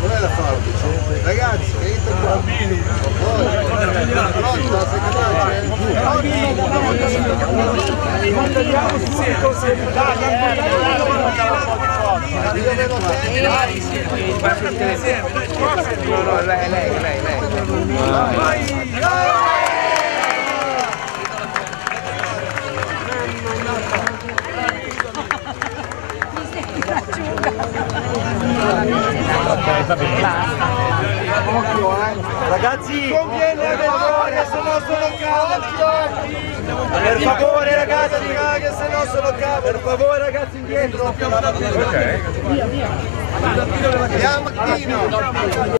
Com'è la forbice? Ragazzi, venite qua. Pronto, Mandiamo subito Ok, va bene. occhio, ragazzi, conviene a favore, se no sono cavoli. Per favore ragazzi, che se no sono cavoli. Per favore ragazzi, indietro. Ok. Via, Martino.